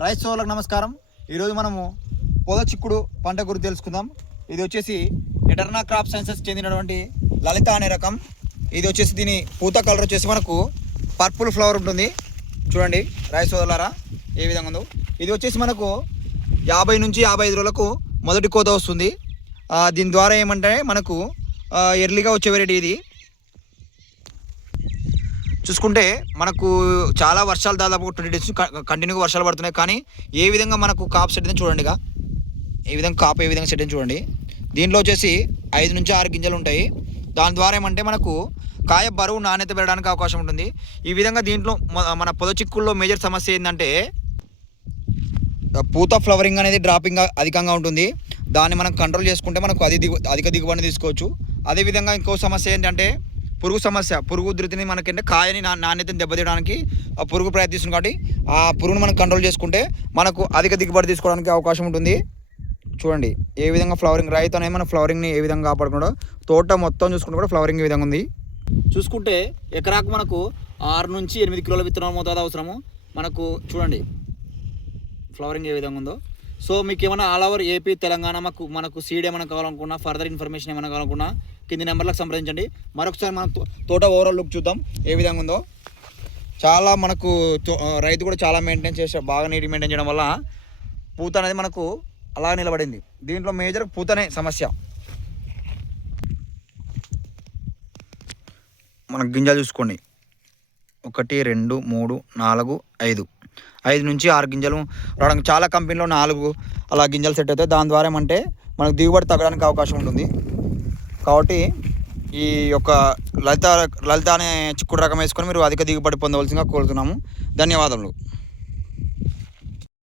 Rice సోదరులకు నమస్కారం. ఈరోజు మనము పొద చిక్కుడు పంట గురించి తెలుసుకుందాం. ఇది వచ్చేసి ఎటర్నా క్రాప్ సైన్సెస్ చెందినటువంటి లలిత అనే రకం. ఇది వచ్చేసి దీని పూత కలర్ వచ్చేసి మనకు పర్పుల్ ఫ్లవర్ ఉంటుంది. చూడండి రైస్ సోదరులారా ఏ విధంగా ఉందో. ఇది వచ్చేసి మనకు 50 నుంచి 55 రోజులకు మొదటి కోత వస్తుంది. దీని ద్వారా ఏమంటే మనకు ఎర్లీగా వచ్చే వెరైటీ ఇది. చూసుకుంటే మనకు చాలా వర్షాలు దాదాపు 20 డేస్ కంటిన్యూగా వర్షాలు పడుతున్నాయి. కానీ ఏ విధంగా మనకు కాప్ సెట్ అయింది చూడండి. ఏ విధంగా కాప్ ఏ విధంగా సెట్ అయింది చూడండి. దీంట్లో వచ్చేసి 5 నుంచి 6 గింజలు ఉంటాయి. దాని ద్వారా ఏమంటే మనకు కాయ బరువు నాణ్యత పెరగడానికి అవకాశం ఉంటుంది. ఈ విధంగా దీంట్లో మన పొద చిక్కుల్లో మేజర్ సమస్య ఏంటంటే పూత ఫ్లవరింగ్ అనేది డ్రాపింగ్ అధికంగా ఉంటుంది. దాన్ని మనం కంట్రోల్ చేసుకుంటే మనకు అధిక దిగుబడిని తీసుకోవచ్చు. అదేవిధంగా ఇంకో సమస్య ఏంటంటే పురుగు సమస్య. పురుగు ఉధృతిని మనకంటే కాయని నాణ్యతని దెబ్బతీయడానికి ఆ పురుగు ప్రయత్నిస్తుంది. కాబట్టి ఆ పురుగును మనం కంట్రోల్ చేసుకుంటే మనకు అధిక దిగుబడి తీసుకోవడానికి అవకాశం ఉంటుంది. చూడండి ఏ విధంగా ఫ్లవరింగ్ రైతు అనేది మన ఫ్లవరింగ్ని ఏ విధంగా కాపాడుకుంటో తోట మొత్తం చూసుకుంటే కూడా ఫ్లవరింగ్ ఈ విధంగా ఉంది. చూసుకుంటే ఎకరాకు మనకు 6 నుంచి 8 కిలోల విత్తనాలు మోతాదు అవసరము. మనకు చూడండి ఫ్లవరింగ్ ఏ విధంగా ఉందో. సో మీకు ఏమైనా ఆల్ ఓవర్ ఏపీ తెలంగాణ మనకు సీడ్ ఏమైనా కావాలనుకున్నా, ఫర్దర్ ఇన్ఫర్మేషన్ ఏమైనా కావాలనుకున్నా కింది నెంబర్లకు సంప్రదించండి. మరొకసారి మనం తోట ఓవరాల్ లుక్ చూద్దాం ఏ విధంగా ఉందో. చాలా మనకు రైతు కూడా చాలా మెయింటైన్ చేసే బాగా నీట్ మెయింటైన్ చేయడం వల్ల పూత అనేది మనకు అలా నిలబడింది. దీంట్లో మేజర్ పూతనే సమస్య. మన గింజలు చూసుకోండి 1 2 3 4 5 నుంచి 6 గింజలు రావడానికి చాలా కంపెనీలో 4 అలా గింజలు సెట్ అవుతాయి. దాని ద్వారా ఏమంటే మనకు దిగుబడి తగ్గడానికి అవకాశం ఉంటుంది. కాబట్టి ఈ యొక్క లలిత అనే చిక్కుడు రకం వేసుకొని మీరు అధిక దిగుబడి పొందవలసిందిగా కోరుతున్నాము. ధన్యవాదములు.